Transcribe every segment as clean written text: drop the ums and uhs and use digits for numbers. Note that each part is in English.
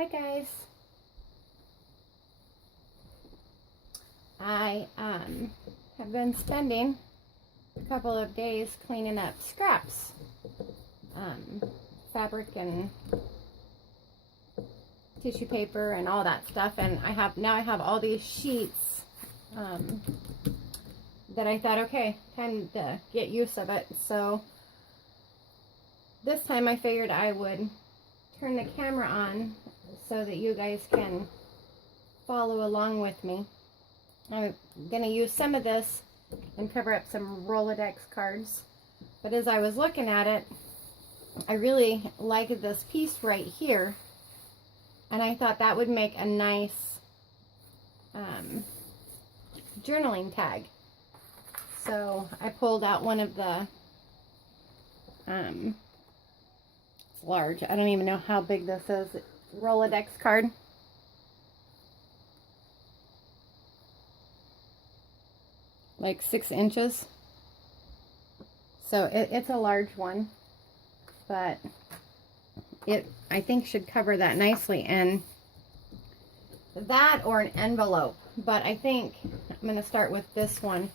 Hi guys. I have been spending a couple of days cleaning up scraps, fabric and tissue paper and all that stuff, and I have all these sheets that I thought, okay, time to get use of it. So this time I figured I would turn the camera on so that you guys can follow along with me. I'm going to use some of this and cover up some Rolodex cards. But as I was looking at it, I really liked this piece right here. And I thought that would make a nice journaling tag. So I pulled out one of the, it's large. I don't even know how big this is. Rolodex card. Like 6 inches. So it's a large one, but it, I think, should cover that nicely. And that or an envelope, but I think I'm going to start with this one.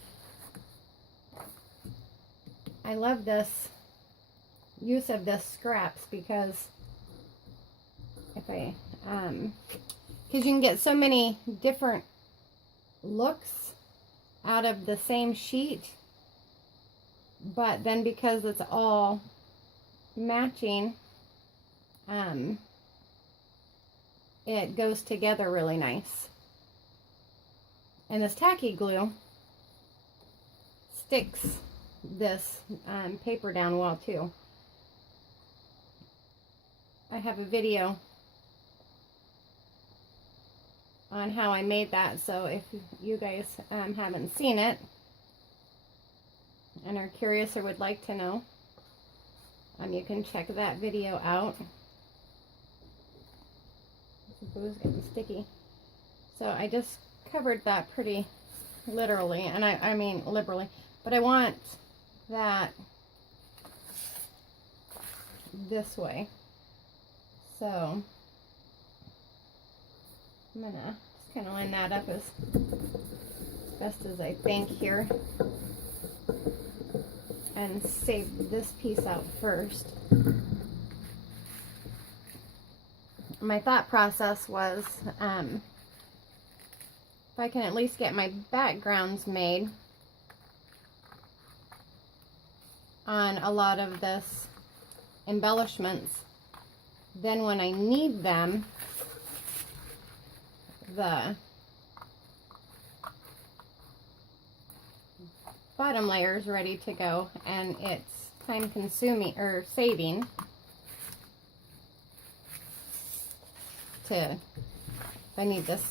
I love this use of this scraps because if I because you can get so many different looks out of the same sheet, but then because it's all matching, it goes together really nice. And this tacky glue sticks this paper down well too. I have a video on how I made that, so if you guys haven't seen it and are curious or would like to know, you can check that video out. The glue's getting sticky. So I just covered that pretty literally, and I mean liberally, but I want that this way. So I'm gonna just kind of line that up as best as I think here and save this piece out first. My thought process was if I can at least get my backgrounds made on a lot of this embellishments, then when I need them, the bottom layer is ready to go, and it's time consuming or saving to, if I need this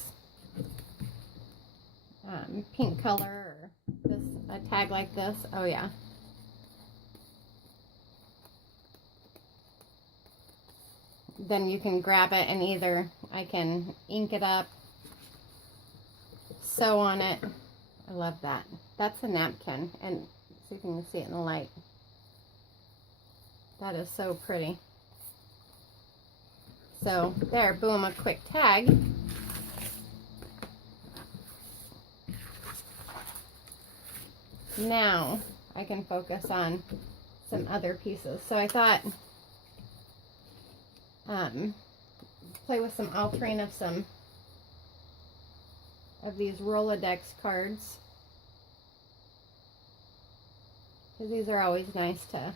pink color or this a tag like this, oh yeah, then you can grab it and either I can ink it up, sew on it. I love that. That's a napkin, and see if you can see it in the light. That is so pretty. So there, boom, a quick tag. Now I can focus on some other pieces. So I thought play with some altering of some of these Rolodex cards, because these are always nice to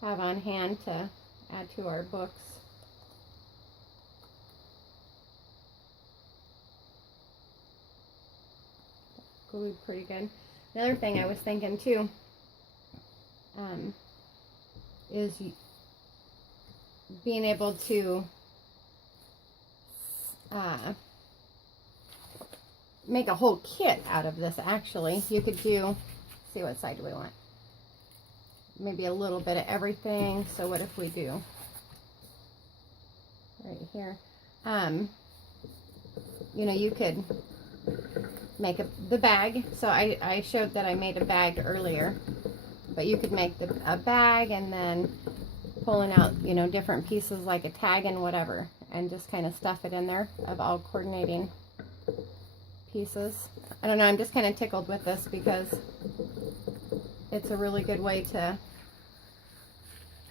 have on hand to add to our books. Glued pretty good. Another thing I was thinking too is being able to make a whole kit out of this. Actually, you could do, see what side do we want? Maybe a little bit of everything. So what if we do right here? You know, you could make the bag. So I showed that I made a bag earlier, but you could make a bag and then pulling out, you know, different pieces like a tag and whatever, and just kind of stuff it in there of all coordinating pieces. I don't know, I'm just kind of tickled with this because it's a really good way to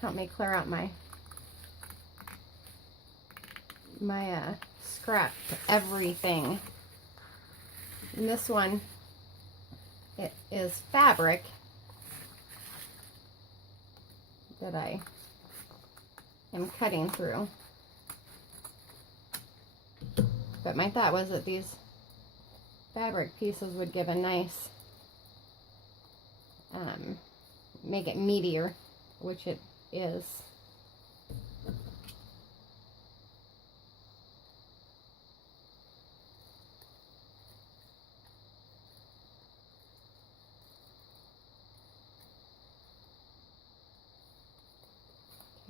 help me clear out my scrap everything. And this one, it is fabric that I am cutting through. But my thought was that these fabric pieces would give a nice, make it meatier, which it is.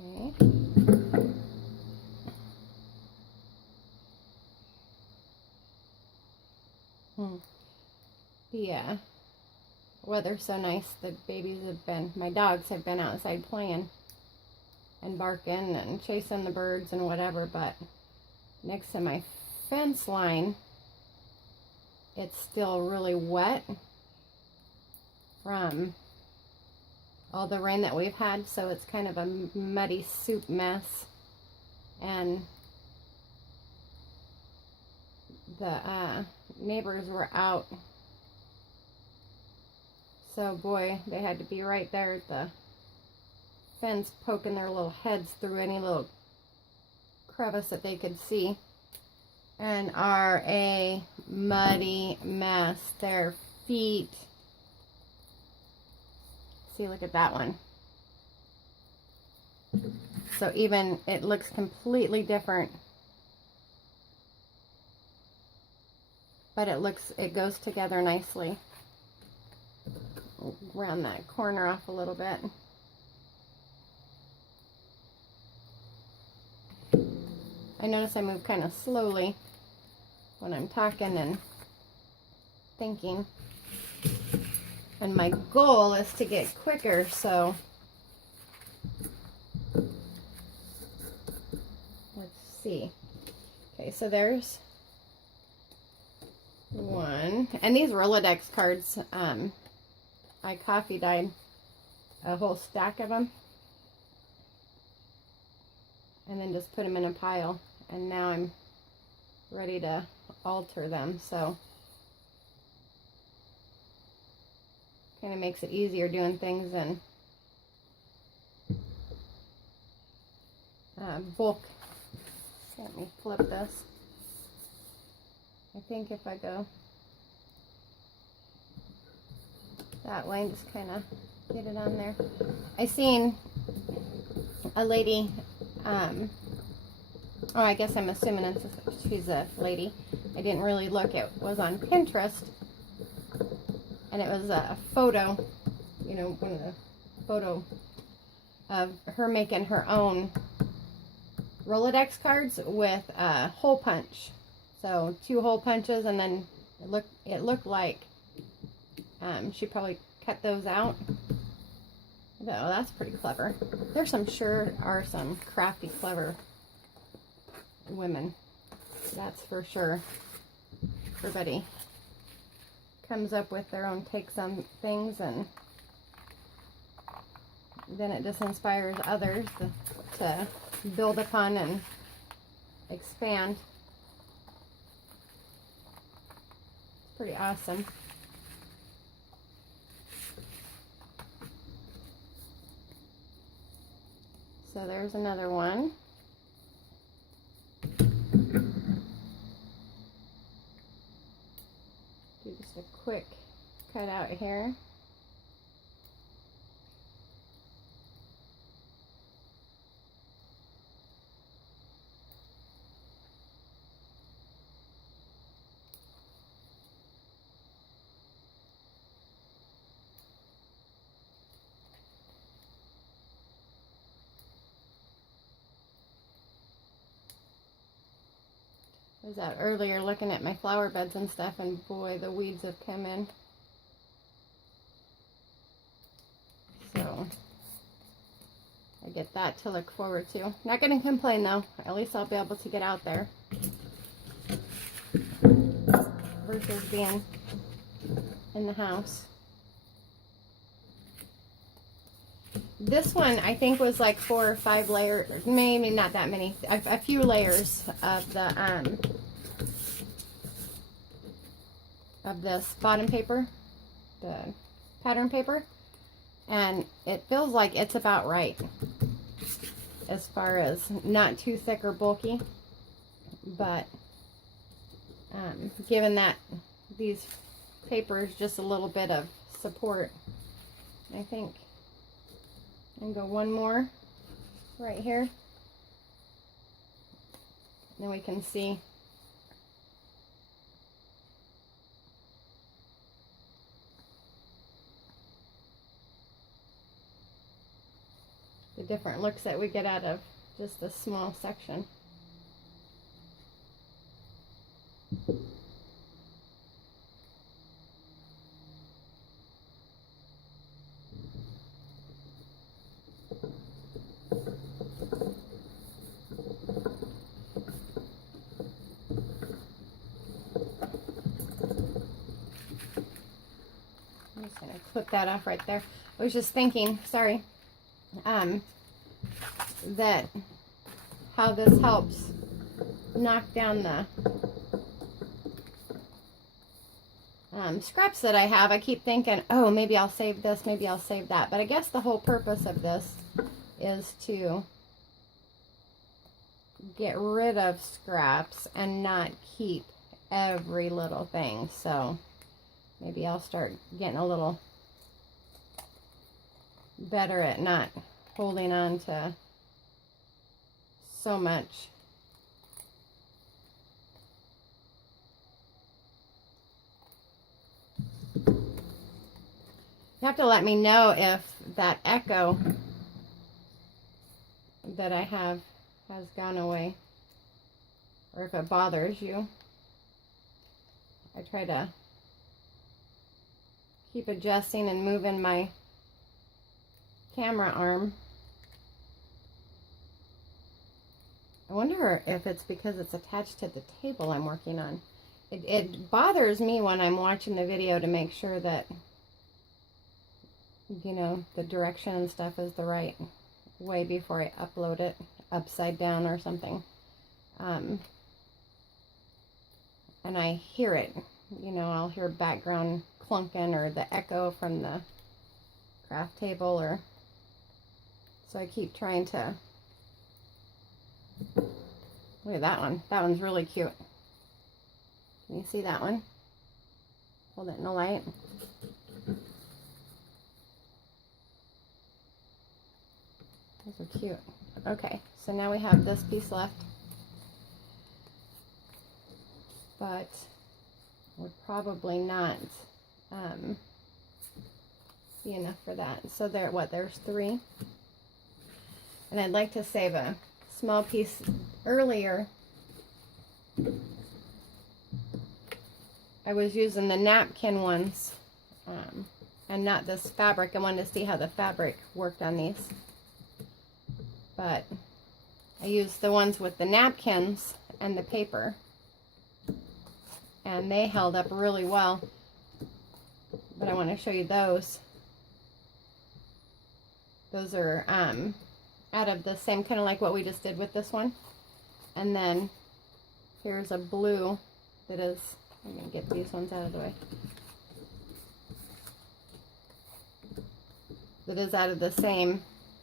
Okay. The weather's so nice. The babies have been, my dogs have been outside playing and barking and chasing the birds and whatever, but next to my fence line, it's still really wet from all the rain that we've had, so it's kind of a muddy soup mess. And the neighbors were out, so boy, they had to be right there at the fence poking their little heads through any little crevice that they could see, and are a muddy mess. Their feet, see, look at that one. So even it looks completely different, but it goes together nicely. Round that corner off a little bit. I notice I move kind of slowly when I'm talking and thinking. And my goal is to get quicker, so let's see. Okay, so there's one. And these Rolodex cards, I coffee dyed a whole stack of them and then just put them in a pile, and now I'm ready to alter them, so kind of makes it easier doing things in bulk. Let me flip this. I think if I go that way, just kind of get it on there. I seen a lady, oh, I guess I'm assuming she's a lady. I didn't really look. It was on Pinterest, and it was a photo, you know, one of the photo of her making her own Rolodex cards with a hole punch. So 2 hole punches, and then it looked like she probably cut those out. Oh, that's pretty clever. There's some crafty, clever women. That's for sure. Everybody comes up with their own takes on things, and then it just inspires others to build upon and expand. It's pretty awesome. So there's another one. Do just a quick cut out here. I was out earlier looking at my flower beds and stuff, and boy, the weeds have come in. So I I get that to look forward to. Not going to complain though. At least I'll be able to get out there. Versus being in the house. This one I think was like 4 or 5 layers, maybe not that many, a few layers of the of this bottom paper, the pattern paper, and it feels like it's about right as far as not too thick or bulky, but given that these papers just a little bit of support, I think. And go one more right here. Then we can see the different looks that we get out of just a small section. I'm just going to clip that off right there. I was just thinking, sorry, that how this helps knock down the scraps that I have. I keep thinking, oh, maybe I'll save this, maybe I'll save that. But I guess the whole purpose of this is to get rid of scraps and not keep every little thing. So maybe I'll start getting a little better at not holding on to so much. You have to let me know if that echo that I have has gone away, or if it bothers you. I try to keep adjusting and moving my camera arm. I wonder if it's because it's attached to the table I'm working on. It bothers me when I'm watching the video to make sure that, you know, the direction and stuff is the right way before I upload it upside down or something. And I hear it, you know, I'll hear background clunking or the echo from the craft table, or so I keep trying to. Look at that one. That one's really cute. Can you see that one? Hold it in the light. Those are cute. Okay, so now we have this piece left, but would probably not be enough for that. So there's 3, and I'd like to save a small piece. Earlier I was using the napkin ones and not this fabric. I wanted to see how the fabric worked on these. But I used the ones with the napkins and the paper, and they held up really well. But I want to show you those. Those are out of the same, kind of like what we just did with this one. And then here's a blue that is, I'm going to get these ones out of the way. That is out of the same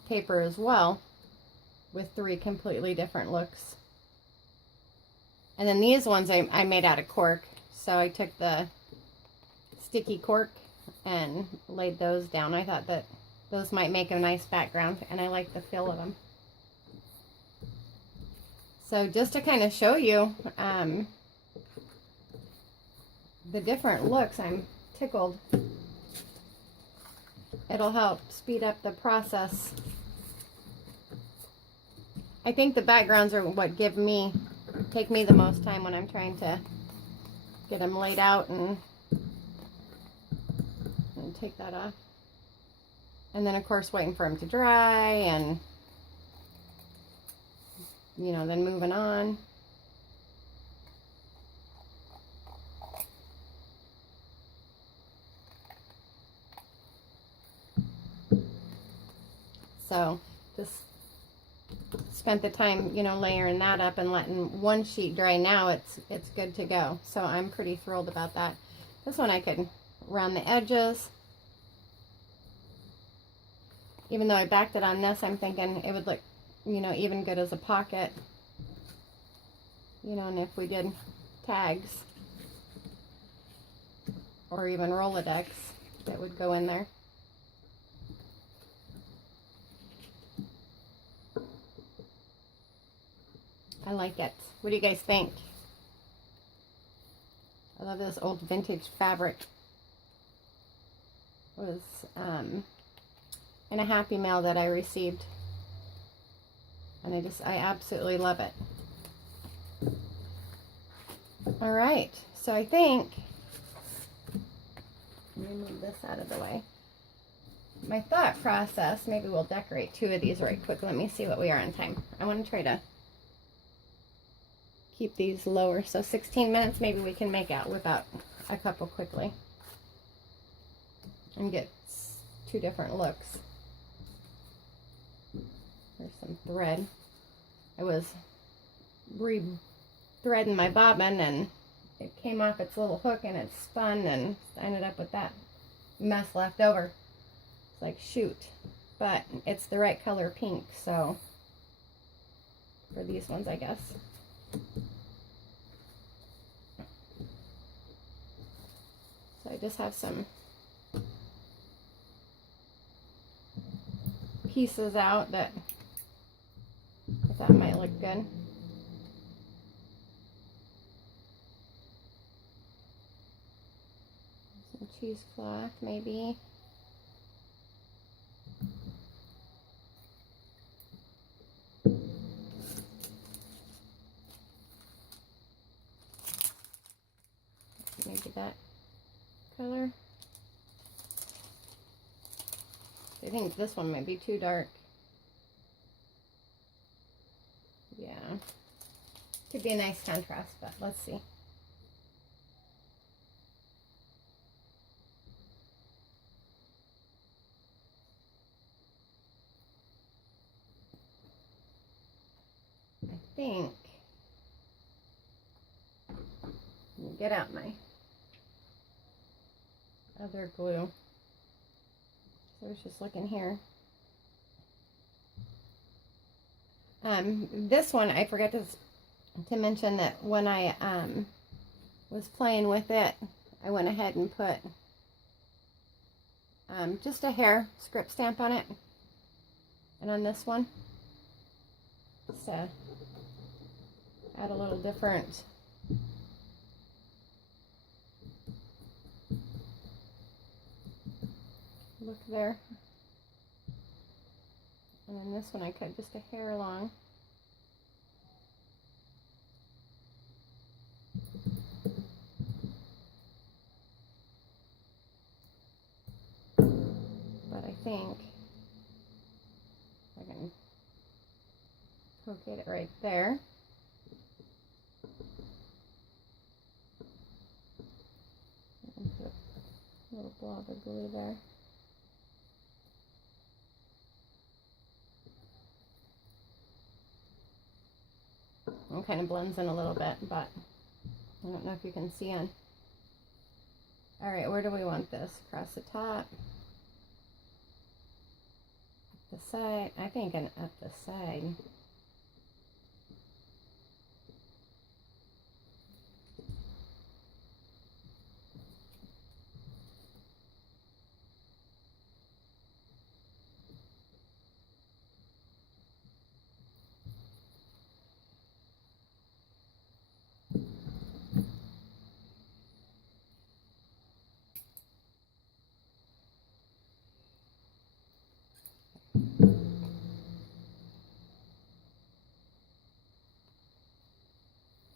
paper as well, with 3 completely different looks. And then these ones I made out of cork. So I took the sticky cork and laid those down. I thought that those might make a nice background, and I like the feel of them. So just to kind of show you the different looks, I'm tickled. It'll help speed up the process. I think the backgrounds are what take me the most time when I'm trying to get them laid out and take that off. And then of course waiting for them to dry and you know, then moving on. So just spent the time, you know, layering that up and letting one sheet dry. Now it's good to go. So I'm pretty thrilled about that. This one I could round the edges. Even though I backed it on this, I'm thinking it would look, you know, even good as a pocket. You know, and if we did tags or even Rolodex, that would go in there. I like it. What do you guys think? I love this old vintage fabric. It was in a Happy Mail that I received. And I absolutely love it. All right. So I think, let me move this out of the way. My thought process, maybe we'll decorate 2 of these right quick. Let me see what we are on time. I want to try to keep these lower. So 16 minutes, maybe we can make out without a couple quickly. And get 2 different looks. There's some thread. I was re-threading my bobbin and it came off its little hook and it spun and I ended up with that mess left over. It's like, shoot. But it's the right color pink, so for these ones, I guess. So I just have some pieces out that I thought might look good. Some cheesecloth, maybe. Maybe that color. I think this one might be too dark. Yeah. Could be a nice contrast, but let's see. I think, let me get out my other glue. So I was just looking here. This one, I forgot to mention that when I was playing with it, I went ahead and put just a hair script stamp on it. And on this one, just add a little different look there. And then this one I cut just a hair long. But I think I can locate it right there. And put a little blob of glue there. It kind of blends in a little bit, but I don't know if you can see on. All right, where do we want this? Across the top, the side. I think up the side.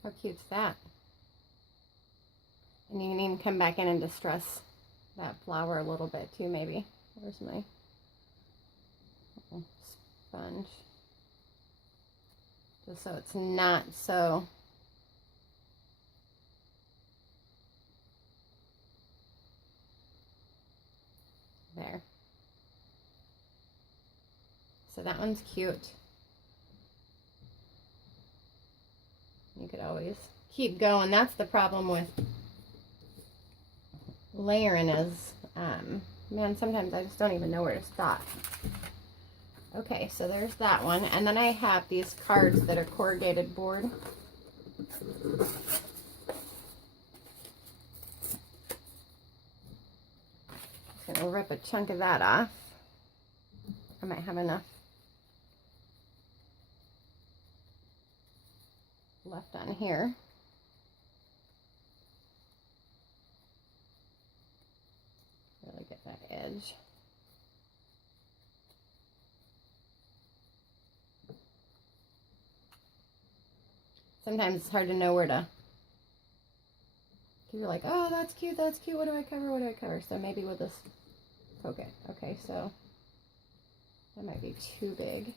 How cute's that? And you can even come back in and distress that flower a little bit too, maybe. Where's my little sponge? just so it's not so there. So that one's cute. You could always keep going. That's the problem with layering is, man, sometimes I just don't even know where to stop. Okay, so there's that one. And then I have these cards that are corrugated board. Just gonna rip a chunk of that off. I might have enough left on here. Really get that edge. Sometimes it's hard to know where to. You're like, oh, that's cute, what do I cover, So maybe we'll just poke it. Okay, so that might be too big.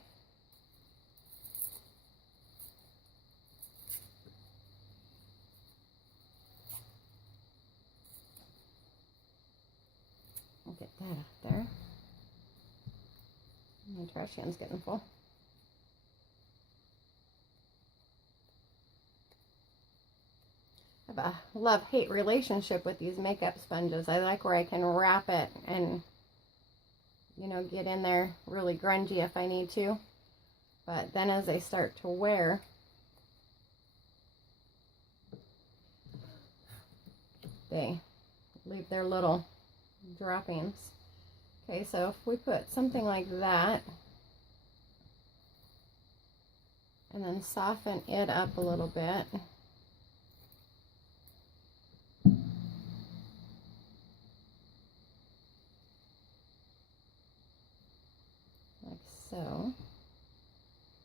I'll get that up there. My trash can's getting full. I have a love-hate relationship with these makeup sponges. I like where I can wrap it and, you know, get in there really grungy if I need to. But then as they start to wear, they leave their little droppings. Okay, so if we put something like that and then soften it up a little bit. Like so.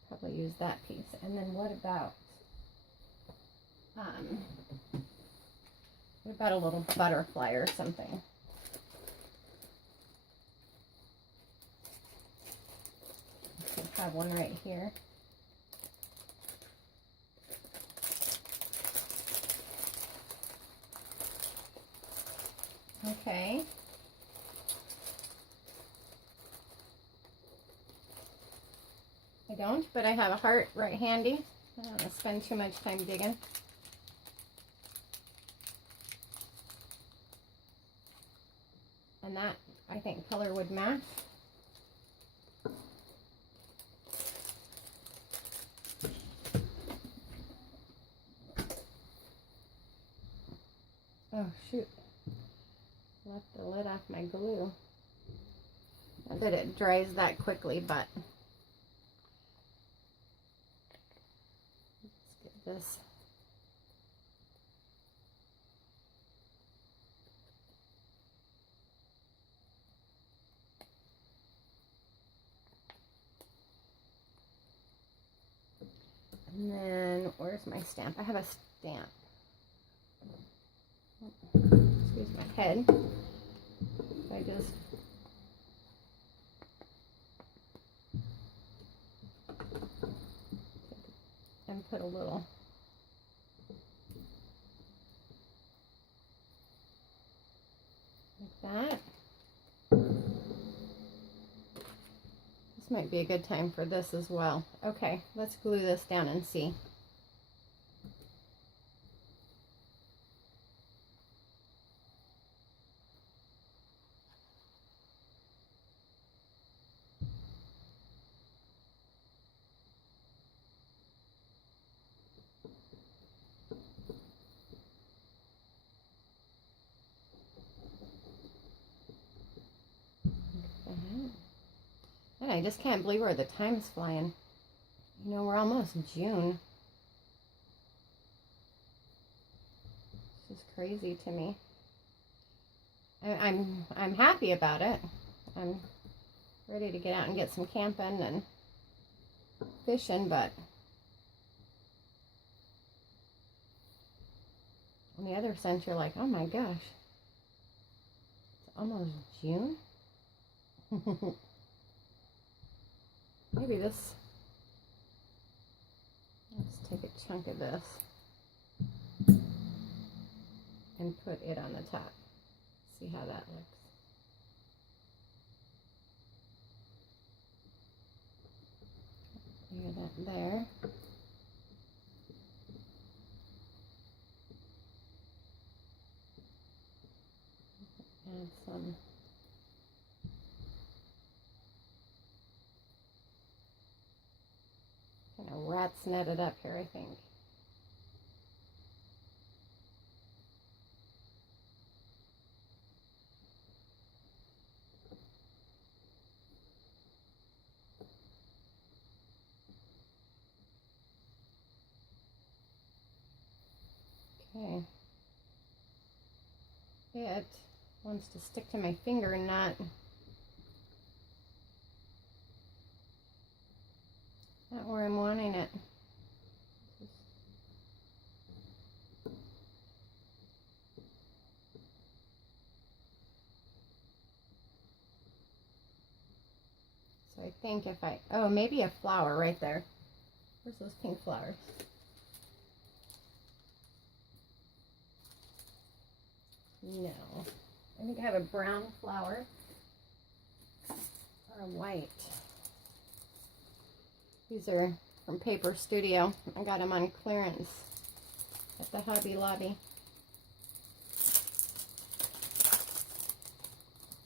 Probably use that piece. And then what about a little butterfly or something? I have one right here. Okay. I don't, but I have a heart right handy. I don't want to spend too much time digging. And that, I think, color would match. Oh, shoot. Left the lid off my glue. Not that it dries that quickly, but let's get this. And then, where's my stamp? I have a stamp. Excuse my head. I just and put a little like that. This might be a good time for this as well. Okay, let's glue this down and see. And I just can't believe where the time's flying. You know, we're almost June. This is crazy to me. I'm happy about it. I'm ready to get out and get some camping and fishing, but on the other sense, you're like, oh my gosh, it's almost June. Maybe this take a chunk of this and put it on the top. See how that looks. Layer that there. Add some kind of rat's netted up here, I think. Okay. It wants to stick to my finger and not where I'm wanting it. So I think if I, oh, maybe a flower right there. Where's those pink flowers? No. I think I have a brown flower or a white. These are from Paper Studio. I got them on clearance at the Hobby Lobby.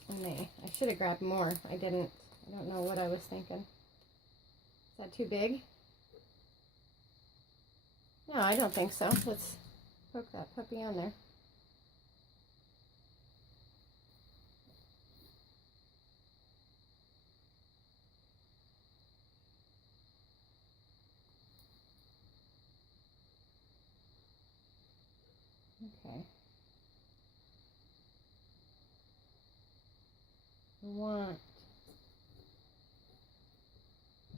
And I should have grabbed more. I didn't. I don't know what I was thinking. Is that too big? No, I don't think so. Let's poke that puppy on there. Okay. I want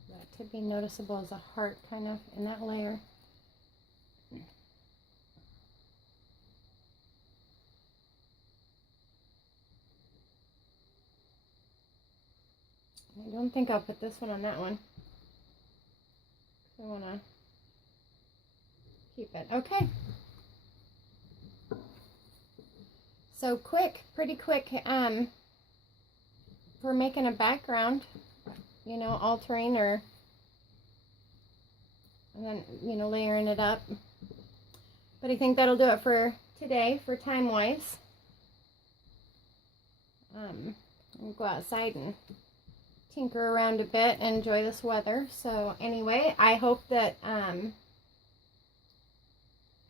that to be noticeable as a heart kind of in that layer. I don't think I'll put this one on that one. I want to keep it. Okay. So quick, pretty quick, for making a background, you know, altering or, and then, you know, layering it up. But I think that'll do it for today, for time-wise. We'll go outside and tinker around a bit and enjoy this weather. So anyway, I hope that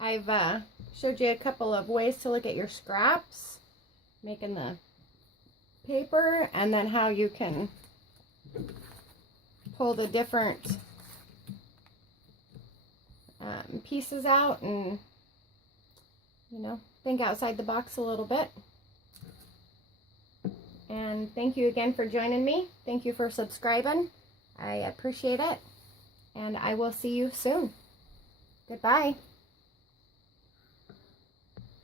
I've showed you a couple of ways to look at your scraps, making the paper, and then how you can pull the different pieces out and, you know, think outside the box a little bit. And thank you again for joining me. Thank you for subscribing. I appreciate it. And I will see you soon. Goodbye.